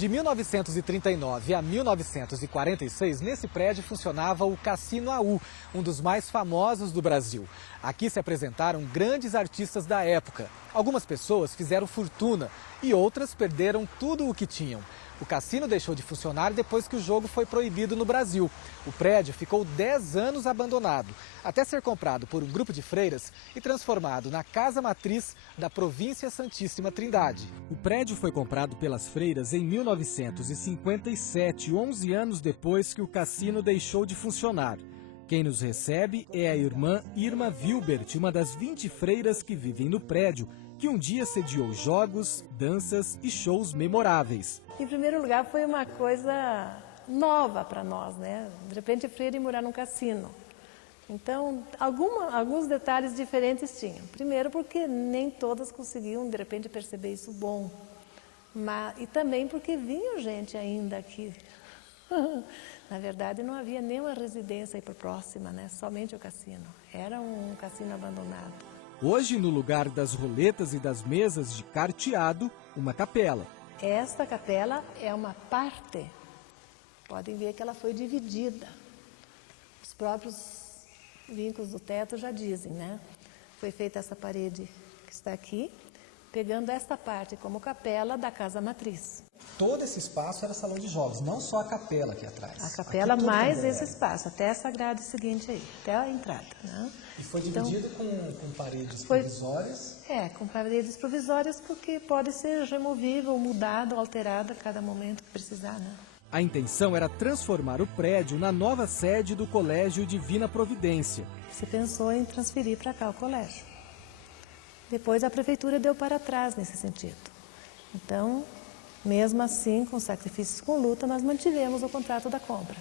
De 1939 a 1946, nesse prédio funcionava o Cassino AU, um dos mais famosos do Brasil. Aqui se apresentaram grandes artistas da época. Algumas pessoas fizeram fortuna e outras perderam tudo o que tinham. O cassino deixou de funcionar depois que o jogo foi proibido no Brasil. O prédio ficou 10 anos abandonado, até ser comprado por um grupo de freiras e transformado na casa matriz da província Santíssima Trindade. O prédio foi comprado pelas freiras em 1957, 11 anos depois que o cassino deixou de funcionar. Quem nos recebe é a irmã Irma Wilbert, uma das 20 freiras que vivem no prédio, que um dia sediou jogos, danças e shows memoráveis. Em primeiro lugar, foi uma coisa nova para nós, né? De repente, freira e morar num cassino. Então, alguns detalhes diferentes tinham. Primeiro, porque nem todas conseguiam, de repente, perceber isso bom. E também porque vinha gente ainda aqui. Na verdade, não havia nenhuma residência aí por próxima, né? Somente o cassino. Era um cassino abandonado. Hoje, no lugar das roletas e das mesas de carteado, uma capela. Esta capela é uma parte, podem ver que ela foi dividida. Os próprios vincos do teto já dizem, né? Foi feita essa parede que está aqui, pegando esta parte como capela da casa matriz. Todo esse espaço era salão de jogos, não só a capela aqui atrás. A capela mais esse espaço, até essa grade seguinte aí, até a entrada, né? E foi dividido com paredes provisórias? Com paredes provisórias, porque pode ser removível, mudado, alterado a cada momento que precisar, né? A intenção era transformar o prédio na nova sede do Colégio Divina Providência. Se pensou em transferir para cá o colégio. Depois a prefeitura deu para trás nesse sentido. Então, mesmo assim, com sacrifícios, com luta, nós mantivemos o contrato da compra,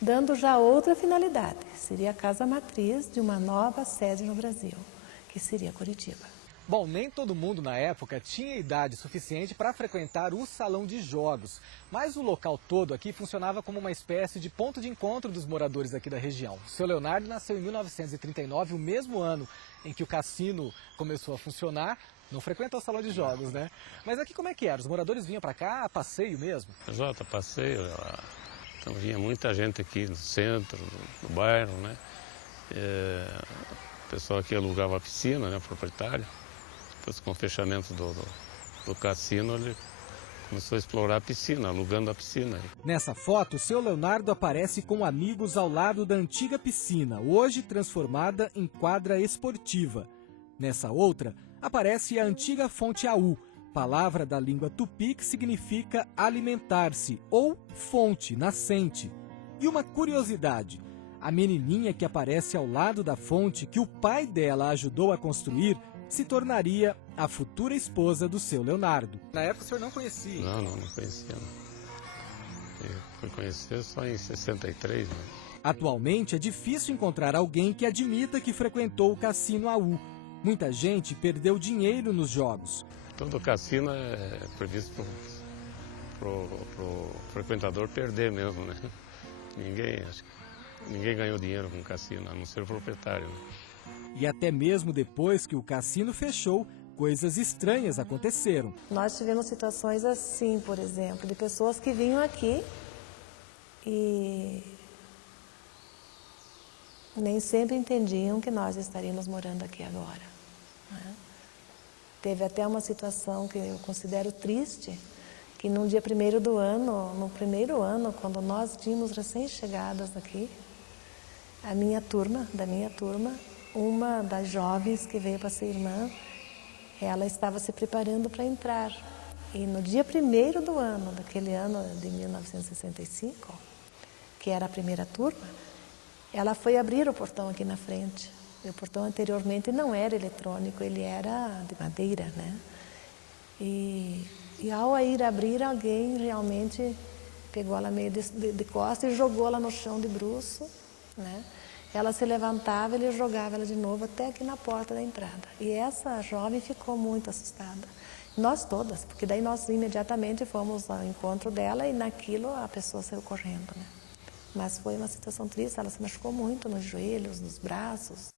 dando já outra finalidade. Seria a casa matriz de uma nova sede no Brasil, que seria Curitiba. Bom, nem todo mundo na época tinha idade suficiente para frequentar o salão de jogos, mas o local todo aqui funcionava como uma espécie de ponto de encontro dos moradores aqui da região. O seu Leonardo nasceu em 1939, o mesmo ano em que o cassino começou a funcionar. Não frequentou o salão de jogos, né? Mas aqui como é que era? Os moradores vinham para cá a passeio mesmo? Exato, a passeio. Então vinha muita gente aqui no centro, no bairro, né? O pessoal aqui alugava a piscina, né? O proprietário. Depois com o fechamento do cassino, ele começou a explorar a piscina, alugando a piscina. Nessa foto, o seu Leonardo aparece com amigos ao lado da antiga piscina, hoje transformada em quadra esportiva. Nessa outra, aparece a antiga fonte AU, palavra da língua tupi que significa alimentar-se, ou fonte, nascente. E uma curiosidade, a menininha que aparece ao lado da fonte, que o pai dela ajudou a construir, se tornaria a futura esposa do seu Leonardo. Na época o senhor não conhecia? Não conhecia. Eu fui conhecer só em 63, né? Atualmente é difícil encontrar alguém que admita que frequentou o Cassino AU. Muita gente perdeu dinheiro nos jogos. Todo cassino é previsto para o frequentador perder mesmo, né? Ninguém ganhou dinheiro com o cassino, a não ser o proprietário, né? E até mesmo depois que o cassino fechou, coisas estranhas aconteceram. Nós tivemos situações assim, por exemplo, de pessoas que vinham aqui e nem sempre entendiam que nós estaríamos morando aqui agora, né? Teve até uma situação que eu considero triste, que no dia 1º do ano, no primeiro ano, quando nós tínhamos recém-chegadas aqui, da minha turma, uma das jovens que veio para ser irmã, ela estava se preparando para entrar. E no dia 1º do ano, daquele ano de 1965, que era a primeira turma, ela foi abrir o portão aqui na frente. E o portão anteriormente não era eletrônico, ele era de madeira, né? E ao ir abrir, alguém realmente pegou ela meio de costas e jogou ela no chão de bruço, né? Ela se levantava, ele jogava ela de novo até aqui na porta da entrada. E essa jovem ficou muito assustada. Nós todas, porque daí nós imediatamente fomos ao encontro dela e naquilo a pessoa saiu correndo, né? Mas foi uma situação triste, ela se machucou muito nos joelhos, nos braços.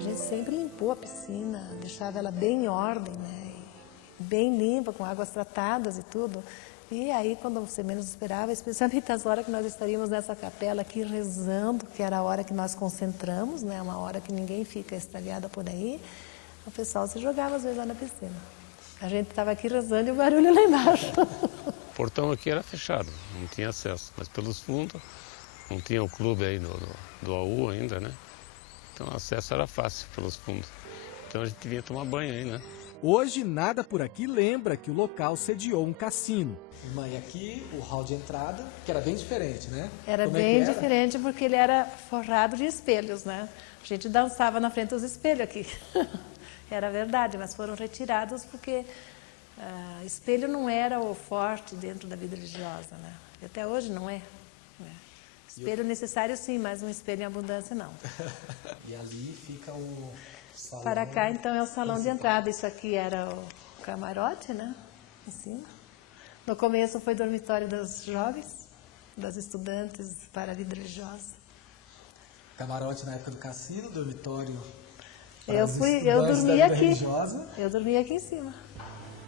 A gente sempre limpou a piscina, deixava ela bem em ordem, né? Bem limpa, com águas tratadas e tudo. E aí, quando você menos esperava, especialmente as horas que nós estaríamos nessa capela aqui rezando, que era a hora que nós concentramos, né? Uma hora que ninguém fica estragada por aí, o pessoal se jogava às vezes lá na piscina. A gente estava aqui rezando e o barulho lá embaixo. O portão aqui era fechado, não tinha acesso, mas pelos fundos, não tinha o clube aí do AU ainda, né? Então o acesso era fácil pelos fundos. Então a gente vinha tomar banho aí, né? Hoje, nada por aqui lembra que o local sediou um cassino. Mãe, aqui o hall de entrada, que era bem diferente, né? Era bem diferente porque ele era forrado de espelhos, né? A gente dançava na frente dos espelhos aqui. Era verdade, mas foram retirados porque espelho não era o forte dentro da vida religiosa, né? E até hoje não é. Espelho necessário sim, mas um espelho em abundância não. E ali fica o salão. Para cá, então, é o salão de entrada. Isso aqui era o camarote, né? Em cima. No começo foi dormitório dos jovens, das estudantes para a vida religiosa. Camarote na época do cassino, dormitório. Eu dormia aqui. Religiosa. Eu dormia aqui em cima.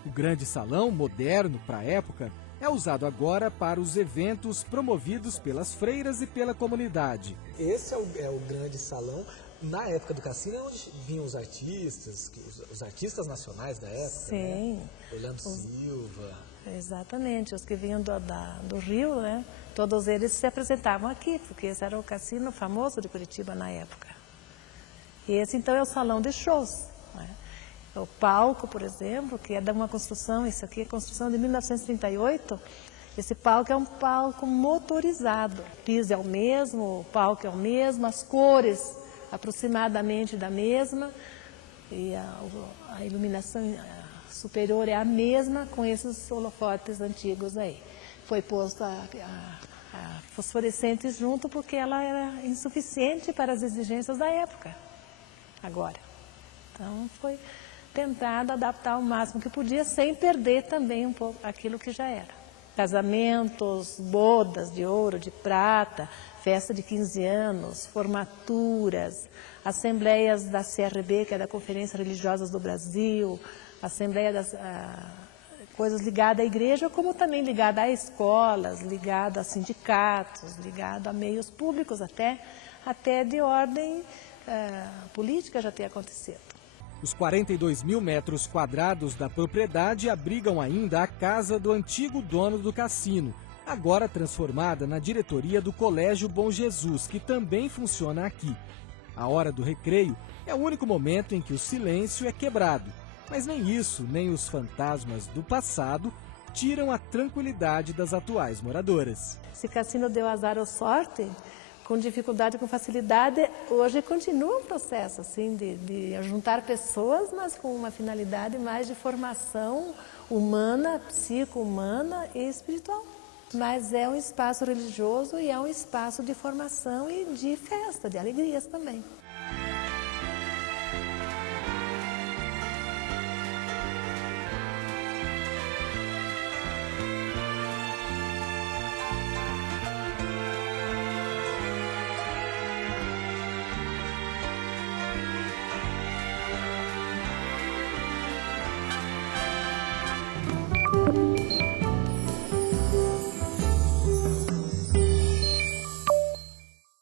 O grande salão, moderno para a época, é usado agora para os eventos promovidos pelas freiras e pela comunidade. Esse é o grande salão. Na época do cassino é onde vinham os artistas nacionais da época. Sim. Né? Orlando Silva. Exatamente, os que vinham do Rio, né? Todos eles se apresentavam aqui, porque esse era o cassino famoso de Curitiba na época. E esse então é o salão de shows. Né? O palco, por exemplo, que é de uma construção, isso aqui é construção de 1938, esse palco é um palco motorizado. O piso é o mesmo, o palco é o mesmo, as cores aproximadamente da mesma, e a iluminação superior é a mesma com esses holofotes antigos aí. Foi posto a fosforescente junto porque ela era insuficiente para as exigências da época, agora. Então foi tentado adaptar o máximo que podia, sem perder também um pouco aquilo que já era. Casamentos, bodas de ouro, de prata, festa de 15 anos, formaturas, assembleias da CRB, que é da Conferência Religiosas do Brasil, assembleia das coisas ligadas à igreja, como também ligadas a escolas, ligadas a sindicatos, ligadas a meios públicos até de ordem política já tem acontecido. Os 42 mil metros quadrados da propriedade abrigam ainda a casa do antigo dono do cassino, agora transformada na diretoria do Colégio Bom Jesus, que também funciona aqui. A hora do recreio é o único momento em que o silêncio é quebrado. Mas nem isso, nem os fantasmas do passado tiram a tranquilidade das atuais moradoras. Esse cassino deu azar ou sorte, com dificuldade, com facilidade, hoje continua um processo assim, de juntar pessoas, mas com uma finalidade mais de formação humana, psico-humana e espiritual. Mas é um espaço religioso e é um espaço de formação e de festa, de alegrias também.